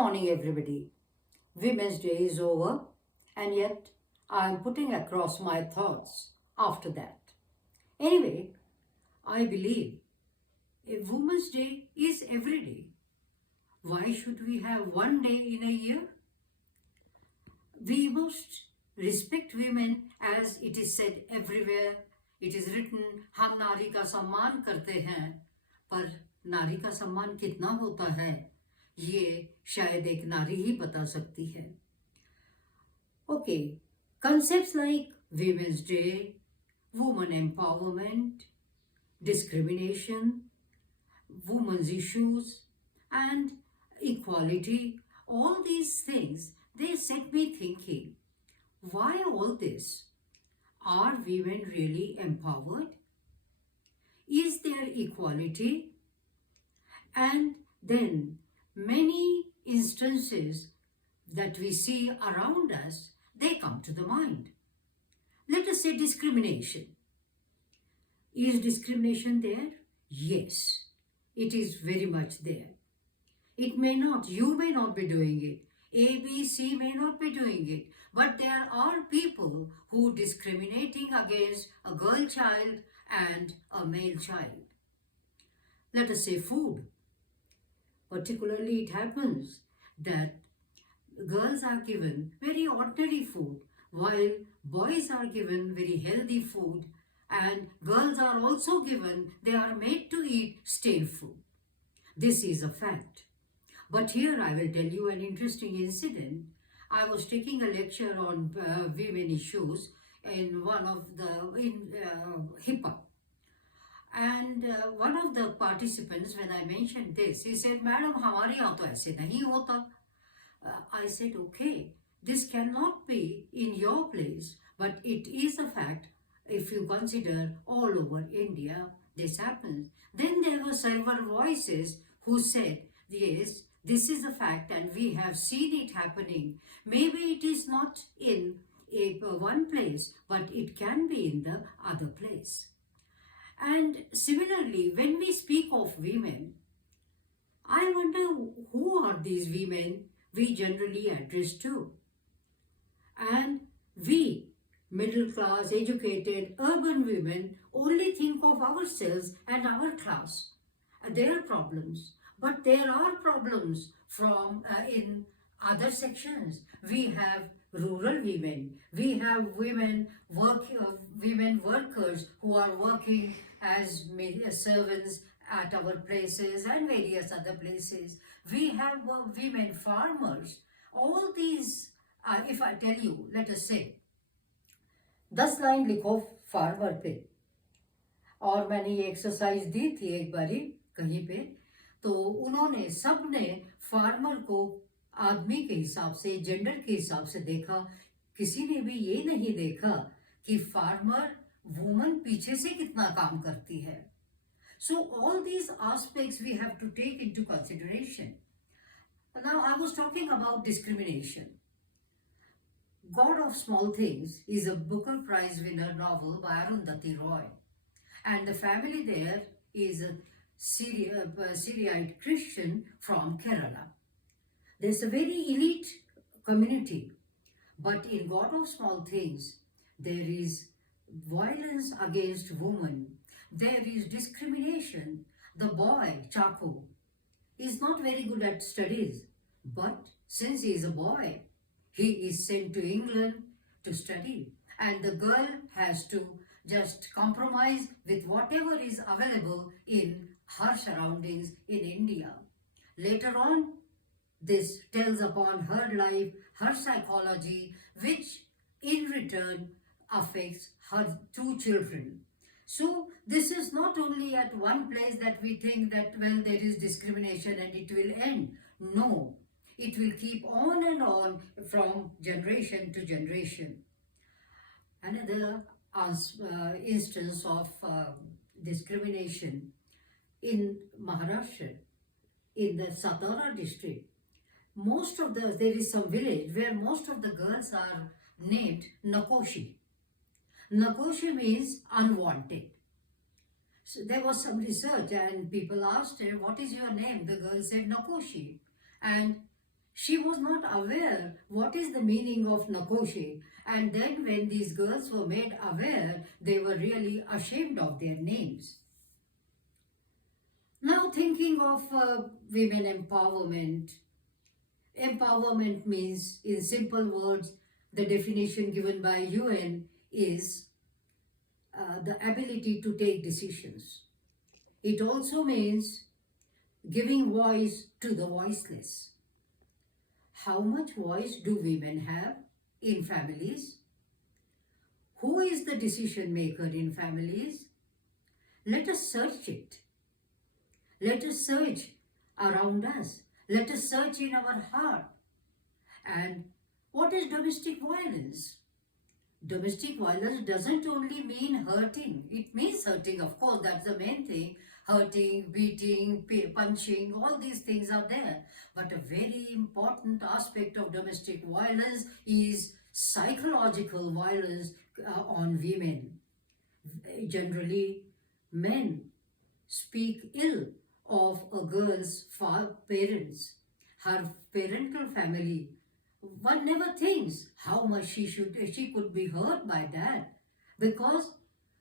morning, everybody. Women's Day is over, and yet I am putting across my thoughts after that. Anyway, I believe a Women's Day is every day. Why should we have one day in a year? We must respect women as it is said everywhere. It is written, हम नारी का सम्मान करते हैं, पर नारी का सम्मान कितना होता है ये शायद एक नारी ही बता सकती है. Okay, concepts like Women's Day, woman empowerment, discrimination, women's issues, and equality, all these things, they set me thinking, why all this? Are women really empowered? Is there equality? And then many instances that we see around us, they come to the mind. Let us say discrimination. Is discrimination there? Yes, it is very much there. It may not, you may not be doing it. A, B, C may not be doing it. But there are people who discriminating against a girl child and a male child. Let us say food. Particularly it happens that girls are given very ordinary food while boys are given very healthy food, and girls are also given, they are made to eat stale food. This is a fact. But here I will tell you an interesting incident. I was taking a lecture on women issues in HIPAA. And one of the participants, when I mentioned this, he said, Madam, हमारे यहाँ तो ऐसे नहीं होता. I said, okay, this cannot be in your place, but it is a fact. If you consider all over India, this happens. Then there were several voices who said, yes, this is a fact and we have seen it happening. Maybe it is not in one place, but it can be in the other place. And similarly, when we speak of women, I wonder who are these women we generally address to. And we, middle class, educated, urban women, only think of ourselves and our class, their problems. But there are problems from in other sections. We have rural women. We have women workers who are working as servants at our places and various other places. We have women farmers. All these, if I tell you, let us say, 10 line लिखो farmer पे. और मैंने ये exercise दी थी एक बारी कहीं पे, तो उन्होंने सबने फार्मर को आदमी के हिसाब से, जेंडर के हिसाब से देखा. किसी ने भी ये नहीं देखा कि फार्मर वुमन पीछे से कितना काम करती है. So all these aspects we have to take into consideration. Now I was talking about discrimination. God of Small Things is a Booker Prize winner novel by Arundhati Roy. And the family there is a Syriite Christian from Kerala. There's a very elite community. But in God of Small Things, there is violence against women. There is discrimination. The boy, Chaco, is not very good at studies. But since he is a boy, he is sent to England to study. And the girl has to just compromise with whatever is available in her surroundings in India. Later on, this tells upon her life, her psychology, which in return affects her 2 children. So this is not only at one place that we think that, well, there is discrimination and it will end. No, it will keep on and on from generation to generation. Another instance of discrimination in Maharashtra, in the Satara district. There is some village where most of the girls are named Nakoshi. Nakoshi means unwanted. So there was some research and people asked her, what is your name? The girl said Nakoshi. And She was not aware what is the meaning of Nakoshi. And then when these girls were made aware, they were really ashamed of their names. Now thinking of women empowerment. Empowerment means, in simple words, the definition given by UN is the ability to take decisions. It also means giving voice to the voiceless. How much voice do women have in families? Who is the decision maker in families? Let us search it. Let us search around us. Let us search in our heart. And what is domestic violence? Domestic violence doesn't only mean hurting. It means hurting, of course, that's the main thing. Hurting, beating, punching, all these things are there. But a very important aspect of domestic violence is psychological violence on women. Generally, men speak ill of a girl's parents, her parental family. One never thinks how much she could be hurt by that, because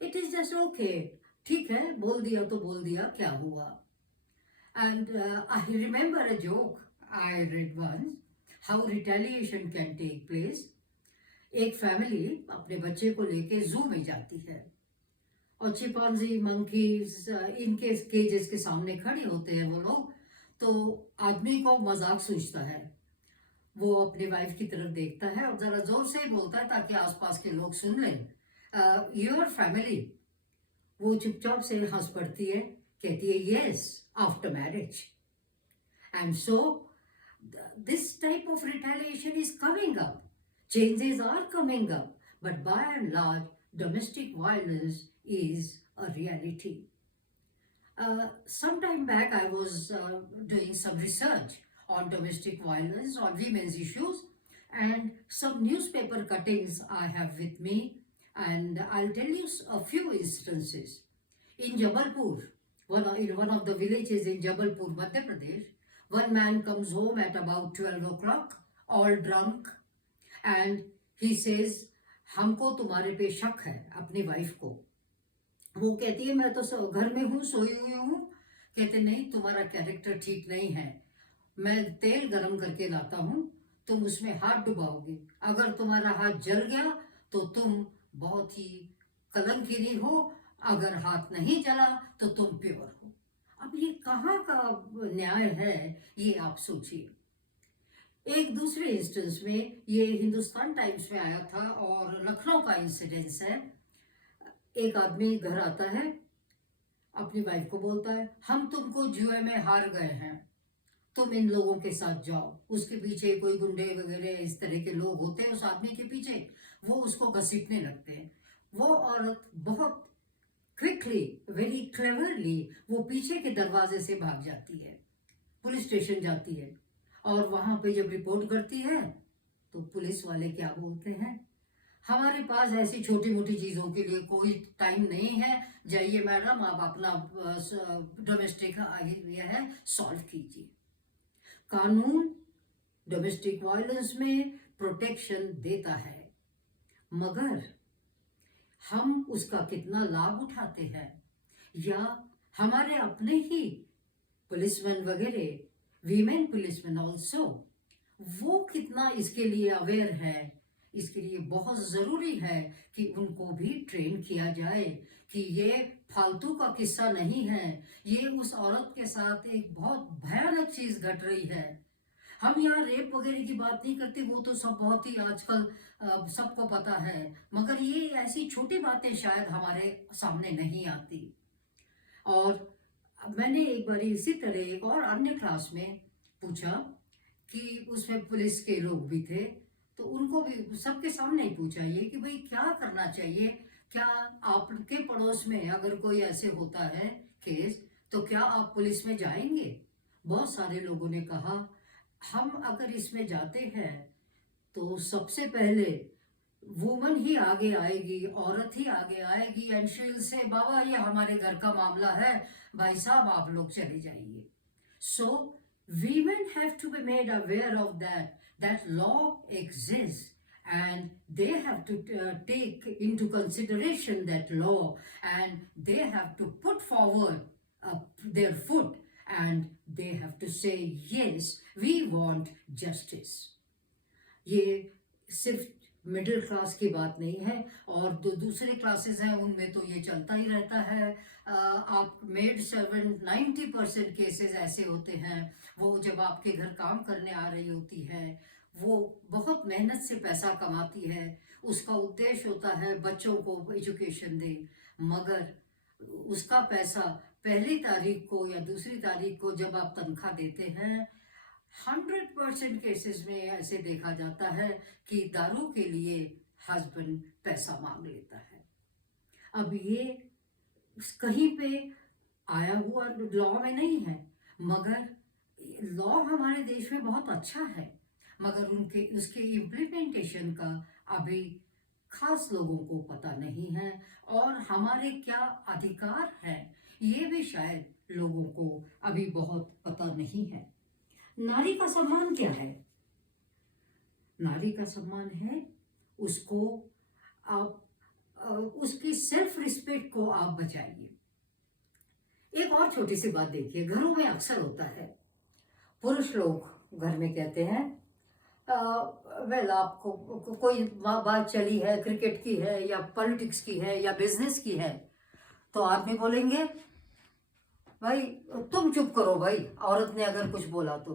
it is just okay. ठीक है, बोल दिया तो बोल दिया, क्या हुआ? And I remember a joke I read once, how retaliation can take place. एक फैमिली अपने बच्चे को लेके जू में जाती है और चिंपांजी, मंकीज, इनके केजेस के सामने खड़े होते हैं वो लोग, तो आदमी को मजाक सूझता है। वो अपनी वाइफ की तरफ देखता है और जरा जोर से बोलता है ताकि आसपास के लोग सुन लें, योर फैमिली। वो चुपचाप से हंस पड़ती है, कहती है yes, after marriage. And so this type of retaliation is coming up, changes are coming up, but by and large domestic violence is a reality. Some time back I was doing some research on domestic violence, on women's issues, and some newspaper cuttings I have with me, and I'll tell you a few instances. In Jabalpur, in one of the villages in Jabalpur, Madhya Pradesh, one man comes home at about 12 o'clock, all drunk, and he says, हमको तुम्हारे पे शक है, अपनी wife को। वो कहती है मैं तो घर में हूँ, सोई हुई हूँ। कहते नहीं, तुम्हारा कैरेक्टर ठीक नहीं है, मैं तेल गरम करके लाता हूँ, तुम उसमें हाथ डुबाओगे, अगर तुम्हारा हाथ जल गया तो तुम बहुत ही कलंकिनी हो, अगर हाथ नहीं जला तो तुम प्योर हो। अब ये कहाँ का न्याय है, ये आप सोचिए। एक दूसरे इंस्टेंस में, ये हिंदुस्तान टाइम्स में आया था और लखनऊ का इंसिडेंस है। एक आदमी घर आता है, अपनी वाइफ को बोलता है, हम तुमको जुए में हार गए हैं, तुम इन लोगों के साथ जाओ। उसके पीछे कोई गुंडे वगैरह इस तरह के लोग होते हैं उस आदमी के पीछे, वो उसको घसीटने लगते हैं। वो औरत बहुत क्विकली, वेरी क्लेवरली वो पीछे के दरवाजे से भाग जाती है, पुलिस स्टेशन जाती है, और वहां पे जब रिपोर्ट करती है तो पुलिस वाले क्या बोलते हैं, हमारे पास ऐसी छोटी मोटी चीज़ों के लिए कोई टाइम नहीं है, जाइए मैडम आप अपना डोमेस्टिक ये है सॉल्व कीजिए। कानून डोमेस्टिक वायलेंस में प्रोटेक्शन देता है, मगर हम उसका कितना लाभ उठाते हैं, या हमारे अपने ही पुलिसमैन वगैरह, वीमेन पुलिसमैन ऑल्सो, वो कितना इसके लिए अवेयर है। इसके लिए बहुत ज़रूरी है कि उनको भी ट्रेन किया जाए कि ये फालतू का किस्सा नहीं है, ये उस औरत के साथ एक बहुत भयानक चीज़ घट रही है। हम यहाँ रेप वगैरह की बात नहीं करते, वो तो सब बहुत ही आजकल सबको पता है, मगर ये ऐसी छोटी बातें शायद हमारे सामने नहीं आती। और मैंने एक बार इसी तरह एक और अन्य क्लास में पूछा कि उसमें पुलिस के लोग भी थे, तो उनको भी सबके सामने ही पूछा ये कि भाई क्या करना चाहिए, क्या आपके पड़ोस में अगर कोई ऐसे होता है केस तो क्या आप पुलिस में जाएंगे? बहुत सारे लोगों ने कहा हम अगर इसमें जाते हैं तो सबसे पहले वुमन ही आगे आएगी, औरत ही आगे आएगी, एंड शी विल से बाबा ये हमारे घर का मामला है, भाई साहब आप लोग चले जाइए। सो women have to be made aware of that law exists, and they have to take into consideration that law, and they have to put forward their foot, and they have to say, yes, we want justice. ये सिर्फ middle class की बात नहीं है, और जो दूसरे classes हैं उनमें तो ये चलता ही रहता है. आप मेड सर्वेंट 90% केसेस ऐसे होते हैं, वो जब आपके घर काम करने आ रही होती है, वो बहुत मेहनत से पैसा कमाती है, उसका उद्देश्य होता है बच्चों को एजुकेशन दे, मगर उसका पैसा पहली तारीख को या दूसरी तारीख को जब आप तनख्वाह देते हैं, 100% केसेस में ऐसे देखा जाता है कि दारू के लिए हस्बैंड पैसा मांग लेता है. अब ये कहीं पे आया हुआ लॉ में नहीं है, मगर लॉ हमारे देश में बहुत अच्छा है, मगर उसके इम्प्लीमेंटेशन का अभी खास लोगों को पता नहीं है, और हमारे क्या अधिकार हैं ये भी शायद लोगों को अभी बहुत पता नहीं है. नारी का सम्मान क्या है? नारी का सम्मान है उसको आप उसकी सेल्फ रिस्पेक्ट को आप बचाइए. एक और छोटी सी बात देखिए, घरों में अक्सर होता है, पुरुष लोग घर में कहते हैं, वेल आपको कोई बात चली है, क्रिकेट की है या पॉलिटिक्स की है या बिजनेस की है, तो आदमी बोलेंगे भाई तुम चुप करो भाई, औरत ने अगर कुछ बोला तो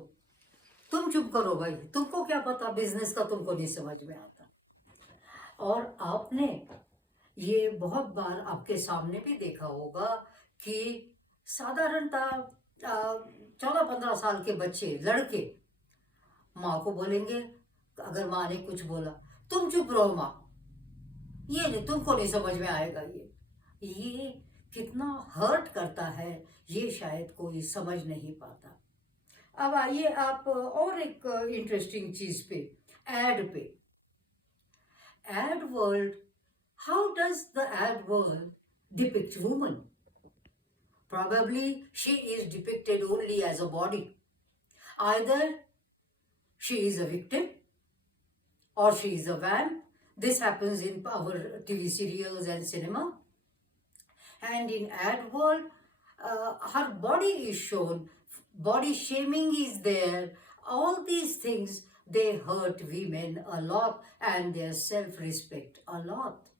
तुम चुप करो भाई, तुमको क्या पता, बिजनेस का तुमको नहीं समझ में आता. और आपने ये बहुत बार आपके सामने भी देखा होगा कि साधारणतः 14-15 साल के बच्चे, लड़के माँ को बोलेंगे, अगर माँ ने कुछ बोला, तुम चुप रहो माँ, ये नहीं, तुमको नहीं समझ में आएगा. ये कितना हर्ट करता है ये शायद कोई समझ नहीं पाता. अब आइए आप और एक इंटरेस्टिंग चीज पे, एड पे. Ad world, how does the ad world depict woman? Probably she is depicted only as a body. Either she is a victim or she is a vamp. This happens in our TV serials and cinema. And in ad world, her body is shown, body shaming is there. All these things, they hurt women a lot and their self-respect a lot.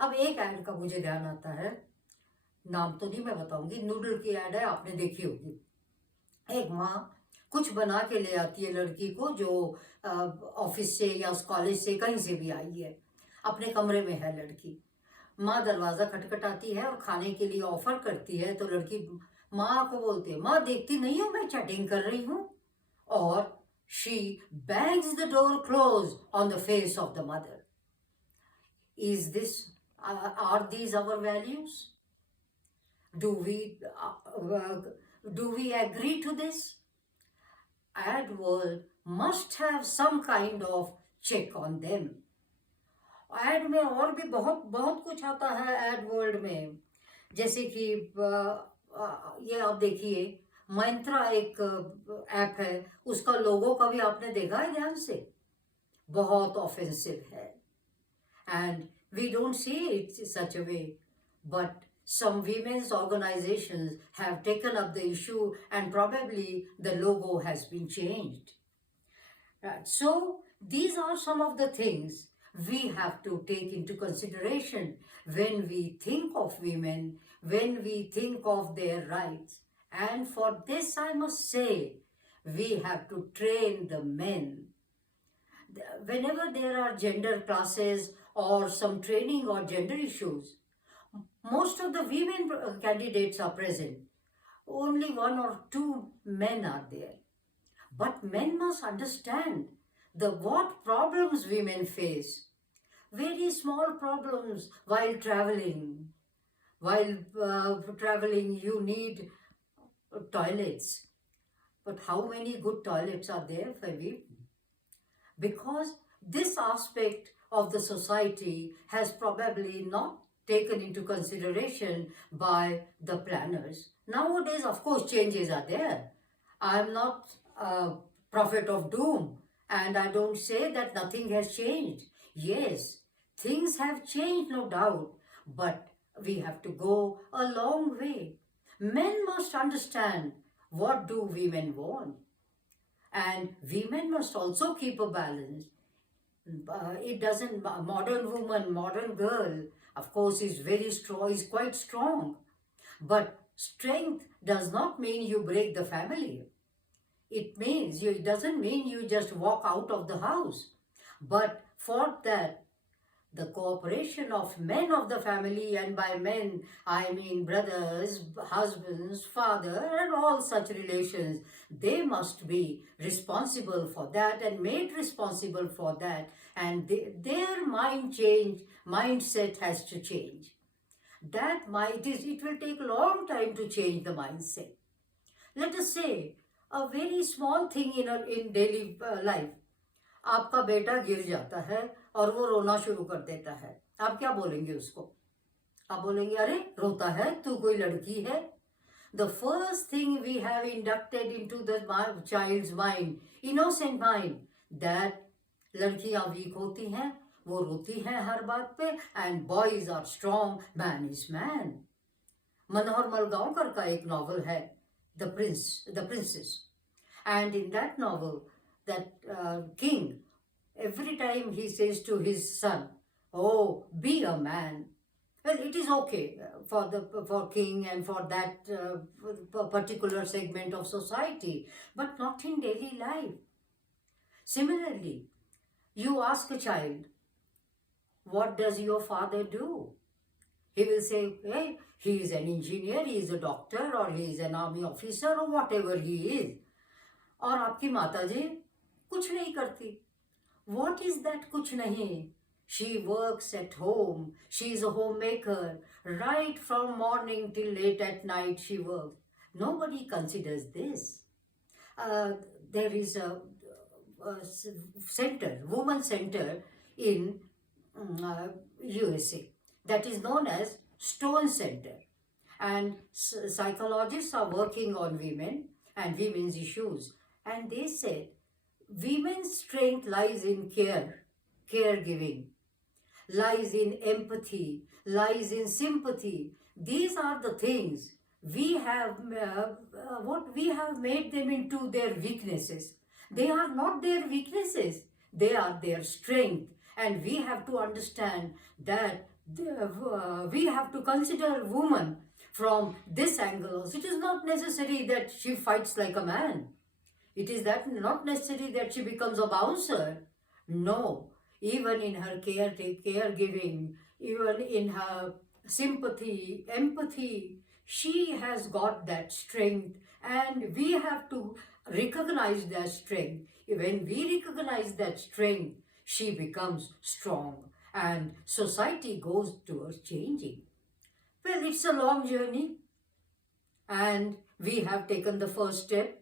अब एक add का मुझे ध्यान आता है, नाम तो नहीं मैं बताऊंगी, नूडल की एड है, आपने देखी होगी. एक माँ कुछ बना के ले आती है लड़की को, जो ऑफिस से या कॉलेज से कहीं से भी आई है, अपने कमरे में है लड़की. माँ दरवाजा खटखटाती है और खाने के लिए ऑफर करती है, तो लड़की माँ को बोलती है, माँ देखती नहीं हो मैं चैटिंग कर रही हूँ, और she bangs the door close on the face of the mother. Is this, are these our values? Do we agree to this? Ad world must have some kind of check on them. Ad में और भी बहुत बहुत कुछ आता है ad world में, जैसे कि ये आप देखिए, मंत्रा एक ऐप है, उसका लोगो कभी आपने देखा है ध्यान से? बहुत ऑफेंसिव है, and we don't see it such a way, but some women's organizations have taken up the issue and probably the logo has been changed. Right. So these are some of the things we have to take into consideration when we think of women, when we think of their rights. And for this I must say, we have to train the men. Whenever there are gender classes or some training or gender issues, most of the women candidates are present. Only 1 or 2 men are there. But men must understand what problems women face. Very small problems while traveling. While traveling, you need toilets. But how many good toilets are there for women? Because this aspect of the society has probably not taken into consideration by the planners. Nowadays, of course, changes are there. I'm not a prophet of doom, and I don't say that nothing has changed. Yes, things have changed, no doubt, but we have to go a long way. Men must understand what do women want, and women must also keep a balance. It doesn't, modern woman, modern girl, of course, is very strong, is quite strong. But strength does not mean you break the family. It doesn't mean you just walk out of the house. But for that, the cooperation of men of the family, and by men I mean brothers, husbands, father, and all such relations, they must be responsible for that and made responsible for that, and their mindset has to change. It will take a long time to change the mindset. Let us say a very small thing in daily life. आपका बेटा गिर जाता है और वो रोना शुरू कर देता है, आप क्या बोलेंगे उसको? आप बोलेंगे अरे रोता है, तू कोई लड़की है? The first thing we have inducted into the child's mind, innocent mind, that लड़कियां वीक होती हैं, वो रोती हैं हर बात पे, and boys are strong, man is man. मनोहर मलगांवकर का एक नॉवल है, The Princess, and in that novel, that king, every time he says to his son, "Oh, be a man." Well, it is okay for king and for that particular segment of society, but not in daily life. Similarly, you ask a child, "What does your father do?" He will say, "Hey, he is an engineer, he is a doctor, or he is an army officer, or whatever he is." और आपकी माताजी कुछ नहीं करती. What is that कुछ नहीं? She works at home. She is a homemaker. Right from morning till late at night she works. Nobody considers this. There is a center, woman center in USA that is known as Stone Center. And psychologists are working on women and women's issues. And they said, women's strength lies in caregiving, lies in empathy, lies in sympathy. These are the things we have, what we have made them into their weaknesses. They are not their weaknesses, they are their strength. And we have to understand that we have to consider woman from this angle. It is not necessary that she fights like a man. It is not necessary that she becomes a bouncer. No, even in her caregiving, even in her sympathy, empathy, she has got that strength, and we have to recognize that strength. When we recognize that strength, she becomes strong, and society goes towards changing. Well, it's a long journey, and we have taken the first step.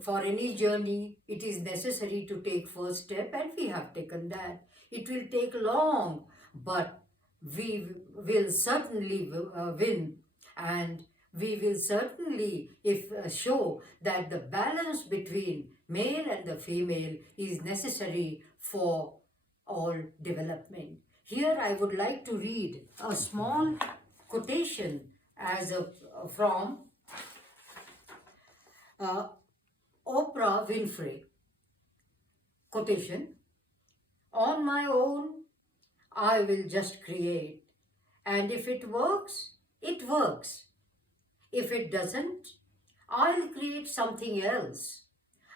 For any journey, it is necessary to take first step, and we have taken that. It will take long, but we will certainly win, and we will certainly show that the balance between male and the female is necessary for all development. Here I would like to read a small quotation from Oprah Winfrey. Quotation: "On my own, I will just create, and if it works, it works. If it doesn't, I'll create something else.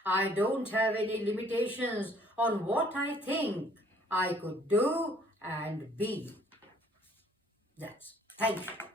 I don't have any limitations on what I think I could do and be." Thank you.